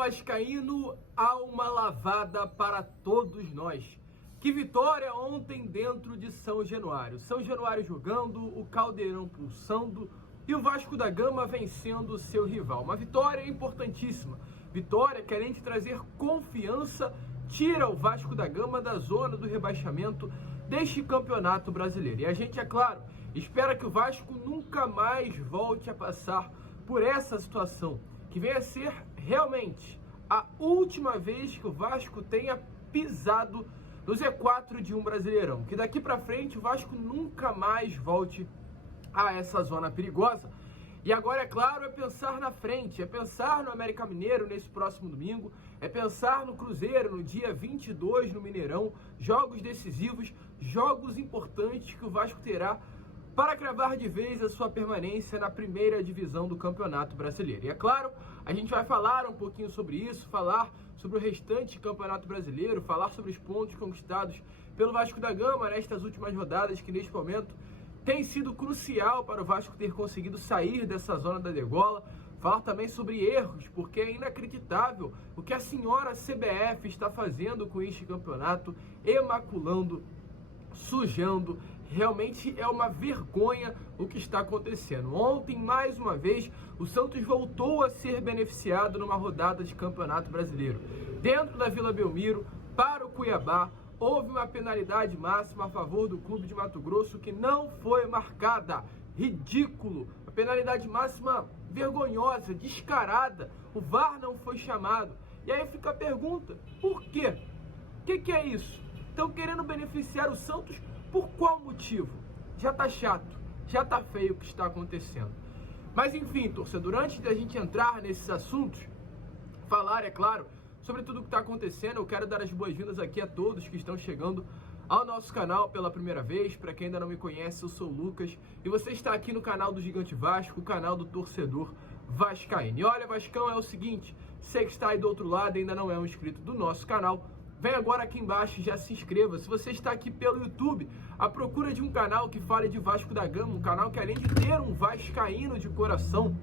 vascaíno, alma lavada para todos nós. Que vitória ontem dentro de São Januário. São Januário jogando, o Caldeirão pulsando e o Vasco da Gama vencendo o seu rival. Uma vitória importantíssima. Vitória que, além de trazer confiança, tira o Vasco da Gama da zona do rebaixamento deste campeonato brasileiro. E a gente, é claro, espera que o Vasco nunca mais volte a passar por essa situação, que venha a ser realmente a última vez que o Vasco tenha pisado no Z4 de um Brasileirão, que daqui para frente o Vasco nunca mais volte a essa zona perigosa. E agora, é claro, é pensar na frente, é pensar no América Mineiro nesse próximo domingo, é pensar no Cruzeiro no dia 22 no Mineirão, jogos decisivos, jogos importantes que o Vasco terá para cravar de vez a sua permanência na primeira divisão do Campeonato Brasileiro. E é claro, a gente vai falar um pouquinho sobre isso, falar sobre o restante Campeonato Brasileiro, falar sobre os pontos conquistados pelo Vasco da Gama nestas últimas rodadas, que neste momento tem sido crucial para o Vasco ter conseguido sair dessa zona da degola. Falar também sobre erros, porque é inacreditável o que a senhora CBF está fazendo com este campeonato, emaculando, sujando. Realmente é uma vergonha o que está acontecendo. Ontem, mais uma vez, o Santos voltou a ser beneficiado numa rodada de Campeonato Brasileiro. Dentro da Vila Belmiro, para o Cuiabá, houve uma penalidade máxima a favor do Clube de Mato Grosso que não foi marcada. Ridículo! A penalidade máxima vergonhosa, descarada. O VAR não foi chamado. E aí fica a pergunta, por quê? O que é isso? Estão querendo beneficiar o Santos por qual motivo? Já tá chato, já tá feio o que está acontecendo. Mas enfim, torcedor, antes da gente entrar nesses assuntos, falar, é claro, sobre tudo o que está acontecendo, eu quero dar as boas-vindas aqui a todos que estão chegando ao nosso canal pela primeira vez. Para quem ainda não me conhece, eu sou o Lucas e você está aqui no canal do Gigante Vasco, o canal do torcedor vascaíno. E olha, Vascão, é o seguinte, você que está aí do outro lado e ainda não é um inscrito do nosso canal, vem agora aqui embaixo e já se inscreva. Se você está aqui pelo YouTube, à procura de um canal que fale de Vasco da Gama, um canal que, além de ter um vascaíno de coração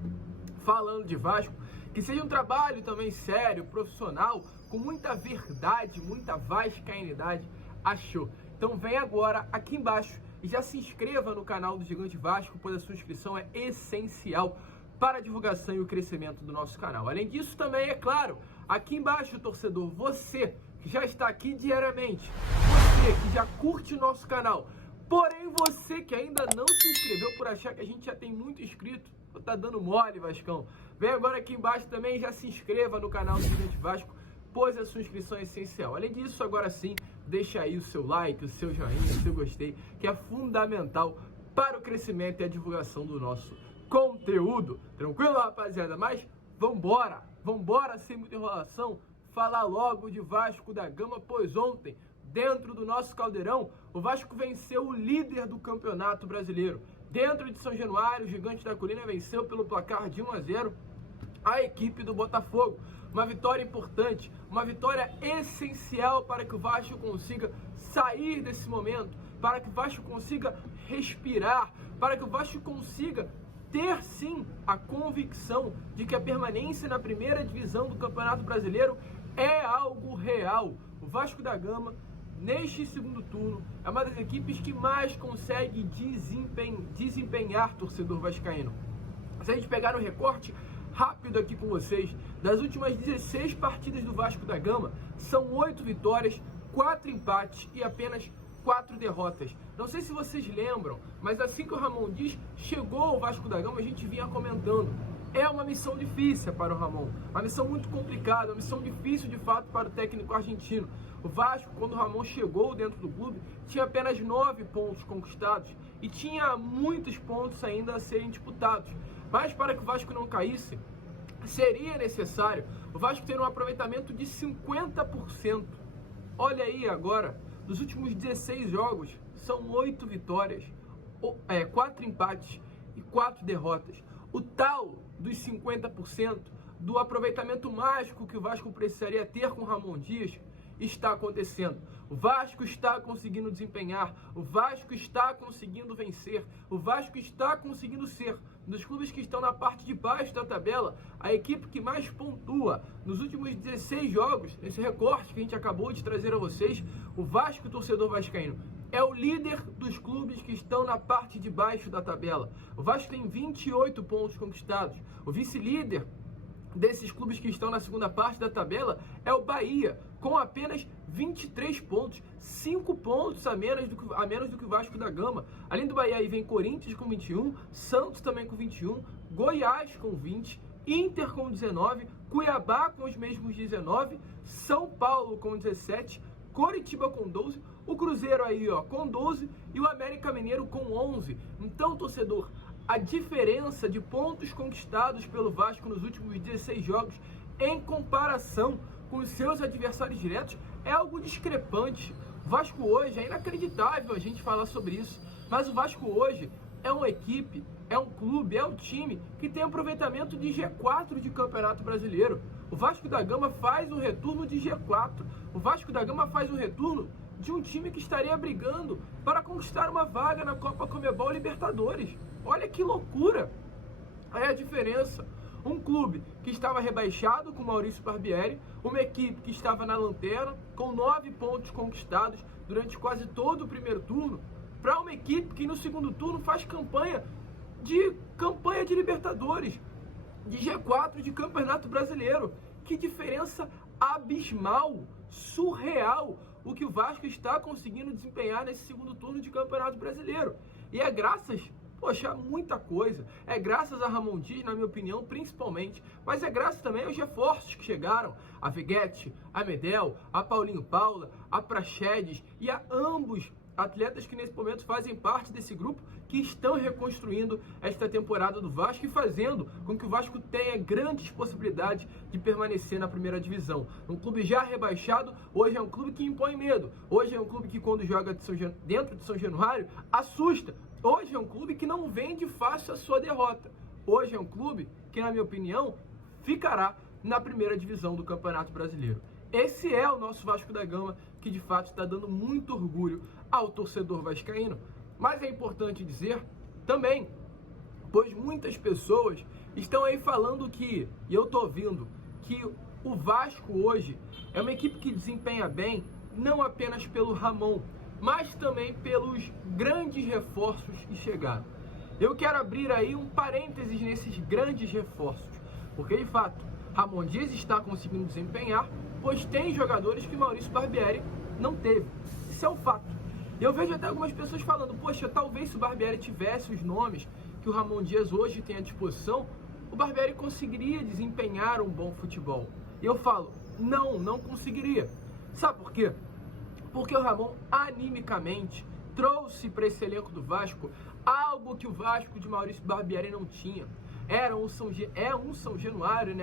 falando de Vasco, que seja um trabalho também sério, profissional, com muita verdade, muita vascainidade, achou. Então vem agora aqui embaixo e já se inscreva no canal do Gigante Vasco, pois a sua inscrição é essencial para a divulgação e o crescimento do nosso canal. Além disso, também, é claro, aqui embaixo, torcedor, você que já está aqui diariamente, você que já curte o nosso canal, porém você que ainda não se inscreveu por achar que a gente já tem muito inscrito, tá dando mole, Vascão. Vem agora aqui embaixo também e já se inscreva no canal do Gigante Vasco, pois a sua inscrição é essencial. Além disso, agora sim, deixa aí o seu like, o seu joinha, o seu gostei, que é fundamental para o crescimento e a divulgação do nosso conteúdo. Tranquilo, rapaziada? Mas vambora sem muita enrolação, falar logo de Vasco da Gama, pois ontem, dentro do nosso Caldeirão, o Vasco venceu o líder do Campeonato Brasileiro. Dentro de São Januário, o Gigante da Colina venceu pelo placar de 1-0 a equipe do Botafogo. Uma vitória importante, uma vitória essencial para que o Vasco consiga sair desse momento, para que o Vasco consiga respirar, para que o Vasco consiga ter sim a convicção de que a permanência na primeira divisão do Campeonato Brasileiro é algo real. O Vasco da Gama, neste segundo turno, é uma das equipes que mais consegue desempenhar, torcedor vascaíno. Se a gente pegar um recorte rápido aqui com vocês, das últimas 16 partidas do Vasco da Gama, são 8 vitórias, 4 empates e apenas 4 derrotas. Não sei se vocês lembram, mas assim que o Ramon Dias chegou ao Vasco da Gama, a gente vinha comentando. É uma missão difícil para o Ramon, uma missão muito complicada, uma missão difícil de fato para o técnico argentino. O Vasco, quando o Ramon chegou dentro do clube, tinha apenas 9 pontos conquistados e tinha muitos pontos ainda a serem disputados. Mas para que o Vasco não caísse, seria necessário o Vasco ter um aproveitamento de 50%. Olha aí agora, nos últimos 16 jogos, são 8 vitórias, 4 empates e 4 derrotas. O tal dos 50% do aproveitamento mágico que o Vasco precisaria ter com o Ramon Dias está acontecendo. O Vasco está conseguindo desempenhar, o Vasco está conseguindo vencer, o Vasco está conseguindo ser dos clubes que estão na parte de baixo da tabela, a equipe que mais pontua nos últimos 16 jogos, esse recorte que a gente acabou de trazer a vocês, o Vasco, torcedor vascaíno, é o líder dos clubes que estão na parte de baixo da tabela. O Vasco tem 28 pontos conquistados. O vice-líder desses clubes que estão na segunda parte da tabela é o Bahia, com apenas 23 pontos, 5 pontos a menos do que o Vasco da Gama. Além do Bahia, aí vem Corinthians com 21, Santos também com 21, Goiás com 20, Inter com 19, Cuiabá com os mesmos 19, São Paulo com 17, Coritiba com 12, o Cruzeiro aí com 12 e o América Mineiro com 11. Então, torcedor, a diferença de pontos conquistados pelo Vasco nos últimos 16 jogos em comparação com os seus adversários diretos é algo discrepante. O Vasco hoje, é inacreditável a gente falar sobre isso, mas o Vasco hoje é uma equipe, é um clube, é um time que tem aproveitamento de G4 de Campeonato Brasileiro. O Vasco da Gama faz um retorno de G4. O Vasco da Gama faz um retorno de um time que estaria brigando para conquistar uma vaga na Copa Conmebol Libertadores. Olha que loucura! Aí a diferença. Um clube que estava rebaixado com Maurício Barbieri, uma equipe que estava na lanterna, com 9 pontos conquistados durante quase todo o primeiro turno, para uma equipe que no segundo turno faz campanha de Libertadores, de G4 de Campeonato Brasileiro. Que diferença abismal, surreal, o que o Vasco está conseguindo desempenhar nesse segundo turno de Campeonato Brasileiro. E é graças, poxa, muita coisa. É graças a Ramon Dias, na minha opinião, principalmente, mas é graças também aos reforços que chegaram, a Veguete, a Medel, a Paulinho Paula, a Praxedes e a ambos atletas que nesse momento fazem parte desse grupo, que estão reconstruindo esta temporada do Vasco e fazendo com que o Vasco tenha grandes possibilidades de permanecer na primeira divisão. Um clube já rebaixado, hoje é um clube que impõe medo. Hoje é um clube que quando joga dentro de São Januário, assusta. Hoje é um clube que não vende fácil a sua derrota. Hoje é um clube que, na minha opinião, ficará na primeira divisão do Campeonato Brasileiro. Esse é o nosso Vasco da Gama, que de fato está dando muito orgulho ao torcedor vascaíno. Mas é importante dizer também, pois muitas pessoas estão aí falando que, e eu tô ouvindo, que o Vasco hoje é uma equipe que desempenha bem, não apenas pelo Ramon, mas também pelos grandes reforços que chegaram. Eu quero abrir aí um parênteses nesses grandes reforços, porque de fato, Ramon Dias está conseguindo desempenhar, pois tem jogadores que Maurício Barbieri não teve. Isso é um fato. Eu vejo até algumas pessoas falando, poxa, talvez se o Barbieri tivesse os nomes que o Ramon Dias hoje tem à disposição, o Barbieri conseguiria desempenhar um bom futebol. E eu falo, não conseguiria. Sabe por quê? Porque o Ramon, animicamente, trouxe para esse elenco do Vasco algo que o Vasco de Maurício Barbieri não tinha. É um São Januário,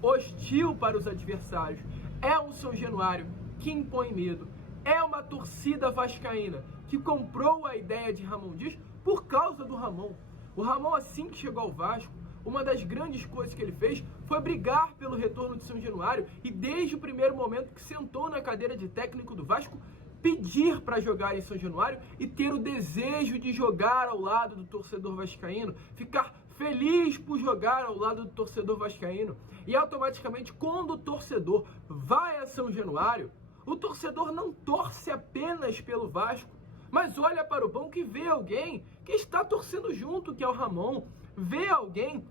hostil para os adversários. É um São Januário que impõe medo. É uma torcida vascaína que comprou a ideia de Ramon Dias por causa do Ramon. O Ramon, assim que chegou ao Vasco, uma das grandes coisas que ele fez foi brigar pelo retorno de São Januário e desde o primeiro momento que sentou na cadeira de técnico do Vasco, pedir para jogar em São Januário e ter o desejo de jogar ao lado do torcedor vascaíno, ficar feliz por jogar ao lado do torcedor vascaíno. E automaticamente, quando o torcedor vai a São Januário, o torcedor não torce apenas pelo Vasco, mas olha para o banco e vê alguém que está torcendo junto, que é o Ramon, vê alguém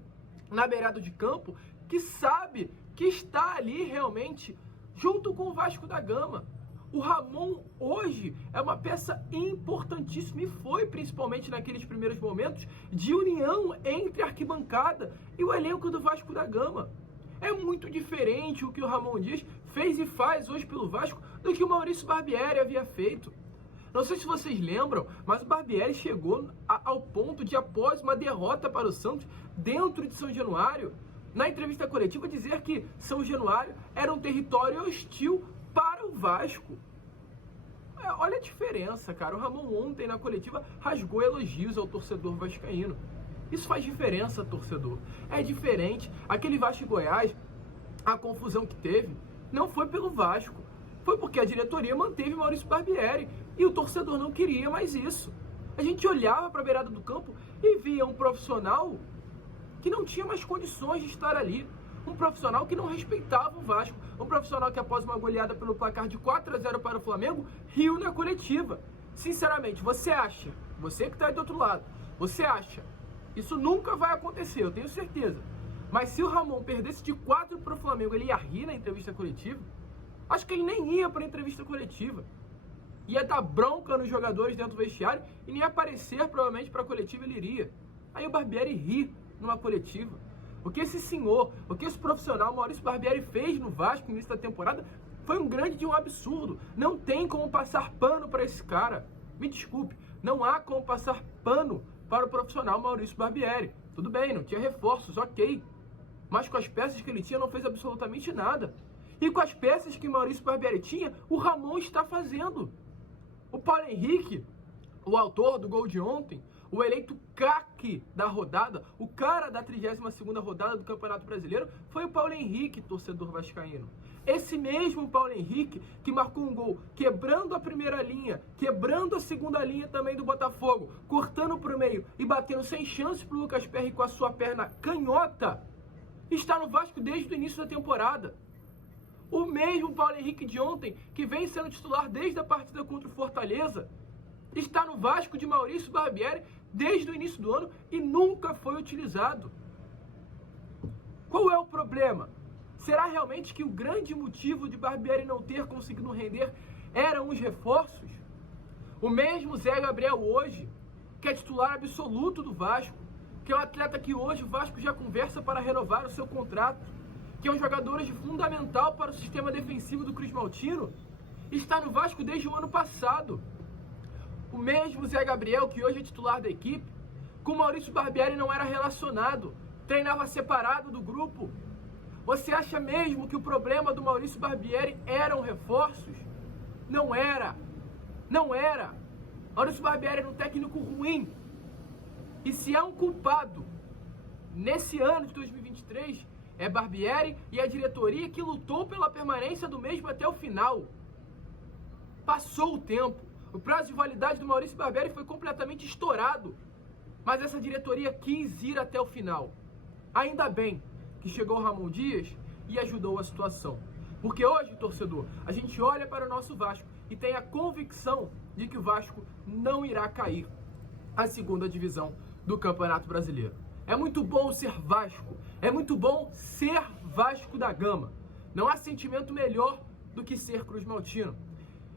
na beirada de campo que sabe que está ali realmente junto com o Vasco da Gama. O Ramon hoje é uma peça importantíssima e foi principalmente naqueles primeiros momentos de união entre a arquibancada e o elenco do Vasco da Gama. É muito diferente o que o Ramon Dias fez e faz hoje pelo Vasco do que o Maurício Barbieri havia feito. Não sei se vocês lembram, mas o Barbieri chegou ao ponto de, após uma derrota para o Santos dentro de São Januário, na entrevista coletiva dizer que São Januário era um território hostil para o Vasco. Olha a diferença, cara. O Ramon ontem na coletiva rasgou elogios ao torcedor vascaíno. Isso faz diferença, torcedor. É diferente. Aquele Vasco e Goiás, a confusão que teve, não foi pelo Vasco. Foi porque a diretoria manteve Maurício Barbieri e o torcedor não queria mais isso. A gente olhava para a beirada do campo e via um profissional que não tinha mais condições de estar ali. Um profissional que não respeitava o Vasco. Um profissional que, após uma goleada pelo placar de 4-0 para o Flamengo, riu na coletiva. Sinceramente, você acha, você que está aí do outro lado, você acha, isso nunca vai acontecer, eu tenho certeza. Mas se o Ramon perdesse de 4 para o Flamengo, ele ia rir na entrevista coletiva? Acho que ele nem ia para a entrevista coletiva. Ia dar bronca nos jogadores dentro do vestiário e nem aparecer, provavelmente, para a coletiva ele iria. Aí o Barbieri ri numa coletiva. O que esse senhor, o que esse profissional Maurício Barbieri fez no Vasco no início da temporada foi um grande de um absurdo. Não tem como passar pano para esse cara. Me desculpe, não há como passar pano para o profissional Maurício Barbieri. Tudo bem, não tinha reforços, ok. Mas com as peças que ele tinha não fez absolutamente nada. E com as peças que Maurício Barbieri tinha, o Ramon está fazendo. O Paulo Henrique, o autor do gol de ontem, o eleito craque da rodada, o cara da 32ª rodada do Campeonato Brasileiro, foi o Paulo Henrique, torcedor vascaíno. Esse mesmo Paulo Henrique que marcou um gol quebrando a primeira linha, quebrando a segunda linha também do Botafogo, cortando para o meio e batendo sem chance para o Lucas Perry com a sua perna canhota, está no Vasco desde o início da temporada. O mesmo Paulo Henrique de ontem, que vem sendo titular desde a partida contra o Fortaleza, está no Vasco de Maurício Barbieri desde o início do ano e nunca foi utilizado. Qual é o problema? Será realmente que o grande motivo de Barbieri não ter conseguido render eram os reforços? O mesmo Zé Gabriel hoje, que é titular absoluto do Vasco, que é um atleta que hoje o Vasco já conversa para renovar o seu contrato, que é um jogador fundamental para o sistema defensivo do Cruz Maltino, está no Vasco desde o ano passado. O mesmo Zé Gabriel, que hoje é titular da equipe, com Maurício Barbieri não era relacionado, treinava separado do grupo. Você acha mesmo que o problema do Maurício Barbieri eram reforços? Não era. Não era. Maurício Barbieri era um técnico ruim. E se há um culpado nesse ano de 2023, é Barbieri e a diretoria que lutou pela permanência do mesmo até o final. Passou o tempo. O prazo de validade do Maurício Barbieri foi completamente estourado. Mas essa diretoria quis ir até o final. Ainda bem que chegou o Ramon Dias e ajudou a situação. Porque hoje, torcedor, a gente olha para o nosso Vasco e tem a convicção de que o Vasco não irá cair à segunda divisão do Campeonato Brasileiro. É muito bom ser Vasco. É muito bom ser Vasco da Gama. Não há sentimento melhor do que ser Cruz Maltino.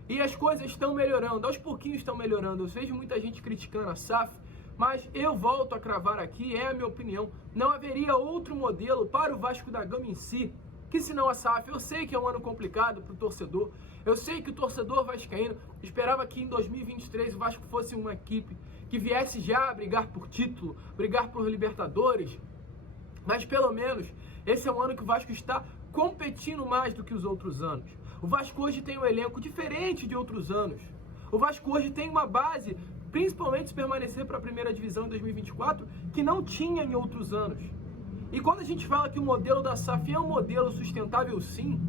E as coisas estão melhorando, aos pouquinhos estão melhorando. Eu vejo muita gente criticando a SAF, mas eu volto a cravar aqui, é a minha opinião, não haveria outro modelo para o Vasco da Gama em si, que senão a SAF. Eu sei que é um ano complicado para o torcedor, eu sei que o torcedor vascaíno esperava que em 2023 o Vasco fosse uma equipe que viesse já a brigar por título, brigar por Libertadores, mas pelo menos esse é um ano que o Vasco está competindo mais do que os outros anos. O Vasco hoje tem um elenco diferente de outros anos. O Vasco hoje tem uma base, principalmente se permanecer para a primeira divisão em 2024, que não tinha em outros anos. E quando a gente fala que o modelo da SAF é um modelo sustentável, sim,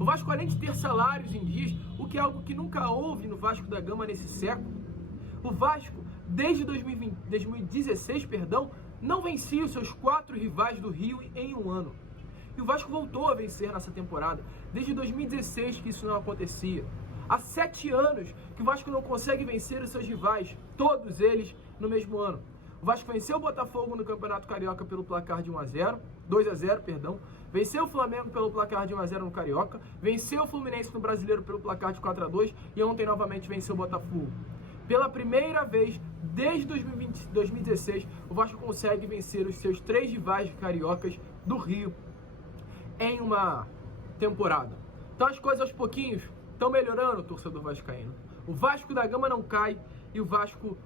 o Vasco, além de ter salários em dias, o que é algo que nunca houve no Vasco da Gama nesse século, o Vasco, desde 2016, não vencia os seus 4 rivais do Rio em um ano. E o Vasco voltou a vencer nessa temporada, desde 2016 que isso não acontecia. Há 7 anos que o Vasco não consegue vencer os seus rivais, todos eles no mesmo ano. O Vasco venceu o Botafogo no Campeonato Carioca pelo placar de 2-0, venceu o Flamengo pelo placar de 1-0 no Carioca, venceu o Fluminense no Brasileiro pelo placar de 4-2 e ontem novamente venceu o Botafogo. Pela primeira vez desde 2016, o Vasco consegue vencer os seus 3 rivais cariocas do Rio em uma temporada. Então as coisas aos pouquinhos estão melhorando, torcedor vascaíno. O Vasco da Gama não cai e o Vasco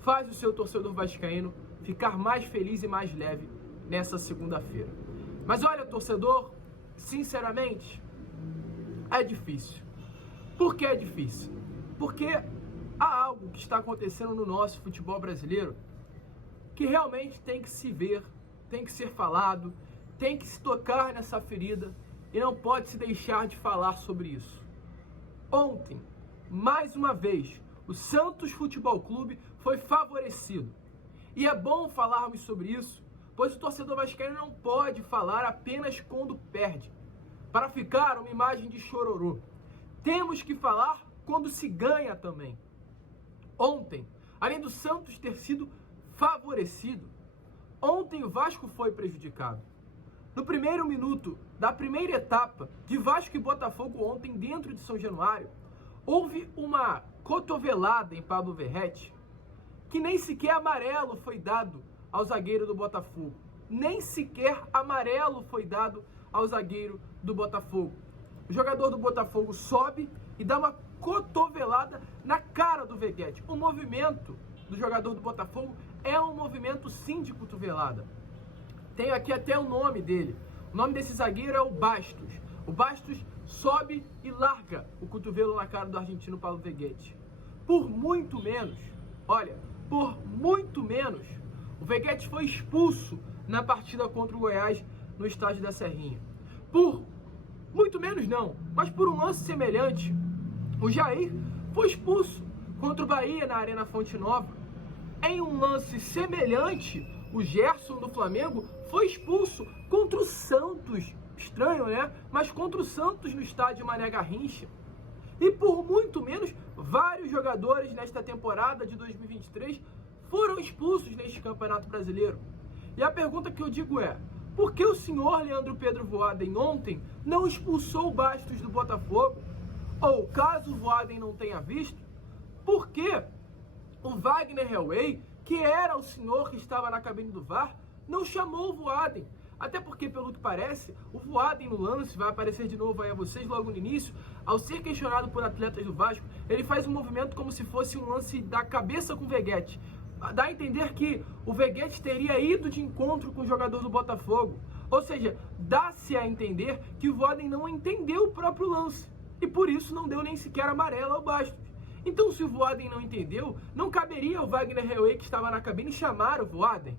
faz o seu torcedor vascaíno ficar mais feliz e mais leve nessa segunda-feira. Mas olha, torcedor, sinceramente, é difícil. Por que é difícil? Porque há algo que está acontecendo no nosso futebol brasileiro que realmente tem que se ver, tem que ser falado, tem que se tocar nessa ferida e não pode se deixar de falar sobre isso. Ontem, mais uma vez, o Santos Futebol Clube foi favorecido. E é bom falarmos sobre isso, pois o torcedor vascaíno não pode falar apenas quando perde, para ficar uma imagem de chororô. Temos que falar quando se ganha também. Ontem, além do Santos ter sido favorecido, ontem o Vasco foi prejudicado. No primeiro minuto da primeira etapa de Vasco e Botafogo ontem dentro de São Januário, houve uma cotovelada em Pablo Verratti, que nem sequer amarelo foi dado ao zagueiro do Botafogo. Nem sequer amarelo foi dado ao zagueiro do Botafogo. O jogador do Botafogo sobe e dá uma cotovelada na cara do Verratti. O movimento do jogador do Botafogo é um movimento sim de cotovelada. Tenho aqui até o nome dele. O nome desse zagueiro é o Bastos. O Bastos sobe e larga o cotovelo na cara do argentino Pablo Verratti. Por muito menos, olha, por muito menos, o Verratti foi expulso na partida contra o Goiás no estádio da Serrinha. Por muito menos não, mas por um lance semelhante, o Jair foi expulso contra o Bahia na Arena Fonte Nova. Em um lance semelhante, o Gerson do Flamengo foi expulso contra o Santos. Estranho, né? Mas contra o Santos no estádio Mané Garrincha. E por muito menos, vários jogadores nesta temporada de 2023 foram expulsos neste Campeonato Brasileiro. E a pergunta que eu digo é, por que o senhor Leandro Pedro Voaden ontem não expulsou o Bastos do Botafogo? Ou, caso o Voaden não tenha visto, por que o Wagner Hellway, que era o senhor que estava na cabine do VAR, não chamou o Voaden? Até porque, pelo que parece, o Voaden no lance, vai aparecer de novo aí a vocês logo no início, ao ser questionado por atletas do Vasco, ele faz um movimento como se fosse um lance da cabeça com o Verratti. Dá a entender que o Verratti teria ido de encontro com o jogador do Botafogo. Ou seja, dá-se a entender que o Voaden não entendeu o próprio lance. E por isso não deu nem sequer amarelo ao Bastos. Então, se o Voaden não entendeu, não caberia ao Wagner Hellway, que estava na cabine, chamar o Voaden.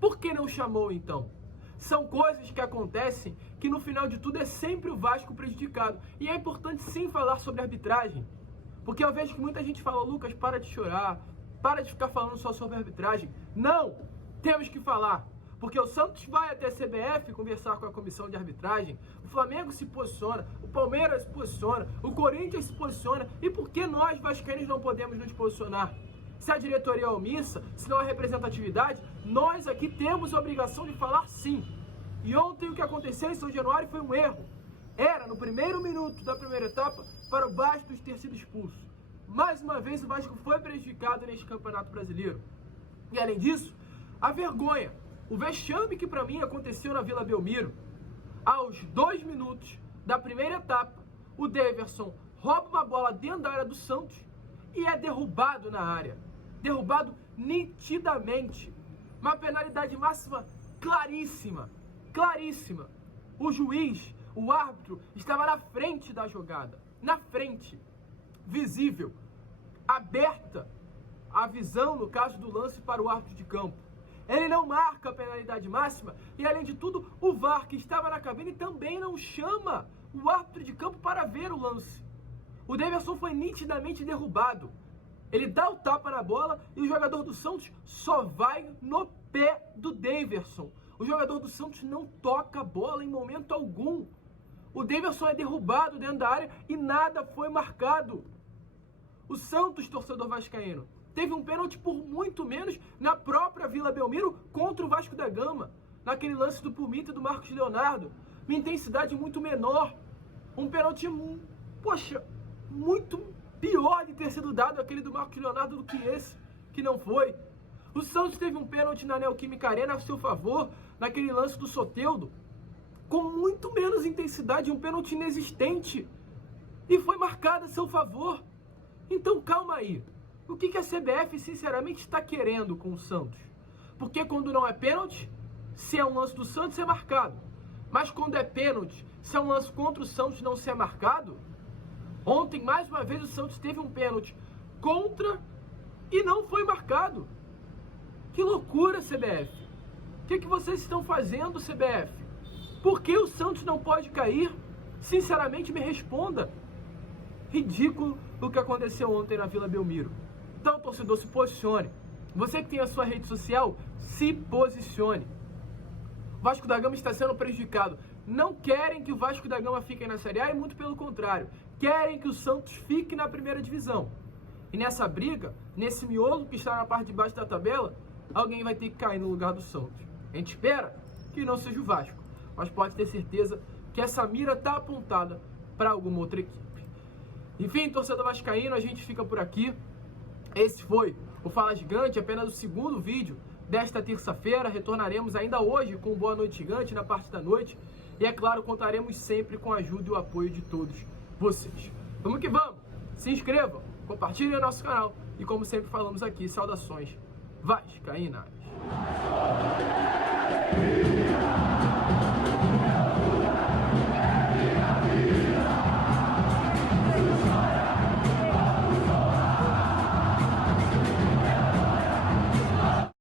Por que não chamou, então? São coisas que acontecem que no final de tudo é sempre o Vasco prejudicado. E é importante sim falar sobre arbitragem. Porque eu vejo que muita gente fala, Lucas, para de chorar, para de ficar falando só sobre arbitragem. Não! Temos que falar. Porque o Santos vai até a CBF conversar com a comissão de arbitragem, o Flamengo se posiciona, o Palmeiras se posiciona, o Corinthians se posiciona. E por que nós, vascaínos, não podemos nos posicionar? Se a diretoria é omissa, se não há representatividade, nós aqui temos a obrigação de falar sim. E ontem o que aconteceu em São Januário foi um erro. Era no primeiro minuto da primeira etapa para o Bastos ter sido expulso. Mais uma vez o Vasco foi prejudicado neste Campeonato Brasileiro. E além disso, a vergonha, o vexame que para mim aconteceu na Vila Belmiro. Aos 2 minutos da primeira etapa, o Daverson rouba uma bola dentro da área do Santos e é derrubado na área. Derrubado nitidamente. Uma penalidade máxima claríssima. Claríssima. O juiz, o árbitro, estava na frente da jogada. Na frente. Visível. Aberta a visão, no caso do lance, para o árbitro de campo. Ele não marca a penalidade máxima e, além de tudo, o VAR, que estava na cabine, também não chama o árbitro de campo para ver o lance. O Daverson foi nitidamente derrubado. Ele dá o tapa na bola e o jogador do Santos só vai no pé do Daverson. O jogador do Santos não toca a bola em momento algum. O Daverson é derrubado dentro da área e nada foi marcado. O Santos, torcedor vascaíno, teve um pênalti por muito menos na própria Vila Belmiro contra o Vasco da Gama. Naquele lance do Pumita e do Marcos Leonardo. Uma intensidade muito menor. Um pênalti, poxa, muito pior de ter sido dado aquele do Marcos Leonardo do que esse, que não foi. O Santos teve um pênalti na Neoquímica Arena a seu favor, naquele lance do Soteldo, com muito menos intensidade, um pênalti inexistente, e foi marcado a seu favor. Então calma aí, o que a CBF sinceramente está querendo com o Santos? Porque quando não é pênalti, se é um lance do Santos é marcado, mas quando é pênalti, se é um lance contra o Santos não ser marcado. Ontem, mais uma vez, o Santos teve um pênalti contra e não foi marcado. Que loucura, CBF! O que vocês estão fazendo, CBF? Por que o Santos não pode cair? Sinceramente, me responda. Ridículo o que aconteceu ontem na Vila Belmiro. Então, torcedor, se posicione. Você que tem a sua rede social, se posicione. O Vasco da Gama está sendo prejudicado. Não querem que o Vasco da Gama fique na Série A e muito pelo contrário. Querem que o Santos fique na primeira divisão. E nessa briga, nesse miolo que está na parte de baixo da tabela, alguém vai ter que cair no lugar do Santos. A gente espera que não seja o Vasco, mas pode ter certeza que essa mira está apontada para alguma outra equipe. Enfim, torcedor vascaíno, a gente fica por aqui. Esse foi o Fala Gigante, apenas o segundo vídeo desta terça-feira. Retornaremos ainda hoje com o Boa Noite Gigante na parte da noite. E é claro, contaremos sempre com a ajuda e o apoio de todos vocês. Vamos que vamos! Se inscrevam, compartilhem o nosso canal e, como sempre falamos aqui, saudações vascaínas!